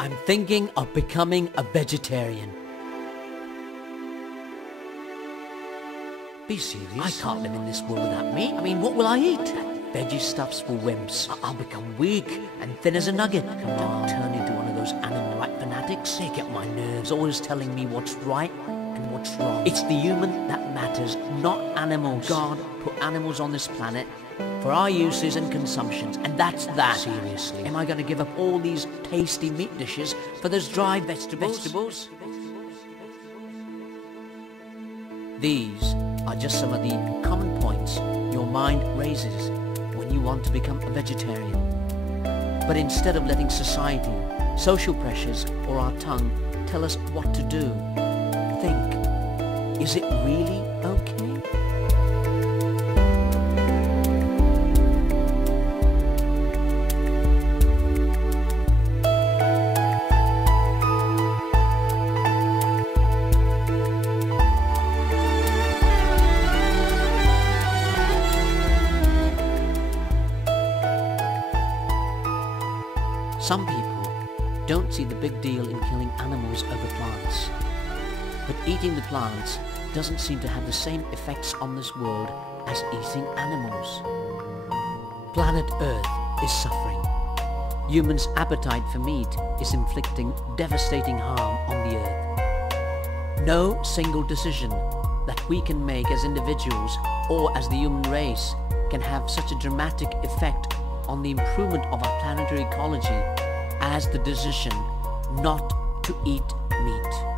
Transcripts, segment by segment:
I'm thinking of becoming a vegetarian. Be serious. I can't live in this world without meat. I mean, what will I eat? Veggie stuff's for wimps. I'll become weak and thin as a nugget. Come on, turn into one of those animal right fanatics. They get my nerves, always telling me what's right and what's wrong. It's the human that matters, not animals. God put animals on this planet for our uses and consumptions, and that's that. Seriously. Am I going to give up all these tasty meat dishes for those dry vegetables? These are just some of the common points your mind raises when you want to become a vegetarian. But instead of letting society, social pressures, or our tongue tell us what to do, think, is it really okay? Some people don't see the big deal in killing animals over plants. But eating the plants doesn't seem to have the same effects on this world as eating animals. Planet Earth is suffering. Humans' appetite for meat is inflicting devastating harm on the earth. No single decision that we can make as individuals or as the human race can have such a dramatic effect on the improvement of our planetary ecology as the decision not to eat meat.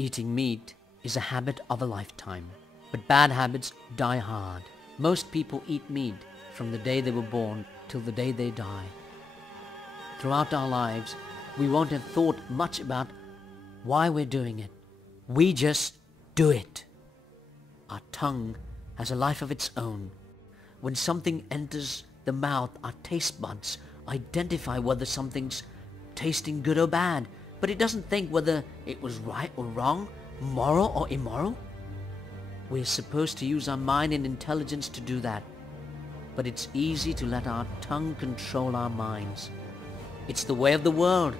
Eating meat is a habit of a lifetime, but bad habits die hard. Most people eat meat from the day they were born till the day they die. Throughout our lives, we won't have thought much about why we're doing it. We just do it. Our tongue has a life of its own. When something enters the mouth, our taste buds identify whether something's tasting good or bad, but it doesn't think whether it was right or wrong, moral or immoral. We're supposed to use our mind and intelligence to do that, but it's easy to let our tongue control our minds. It's the way of the world,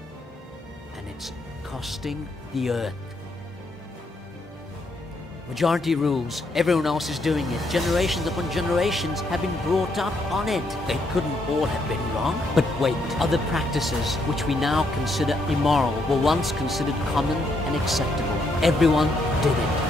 and it's costing the earth. Majority rules. Everyone else is doing it. Generations upon generations have been brought up on it. They couldn't all have been wrong. But wait, other practices which we now consider immoral were once considered common and acceptable. Everyone did it.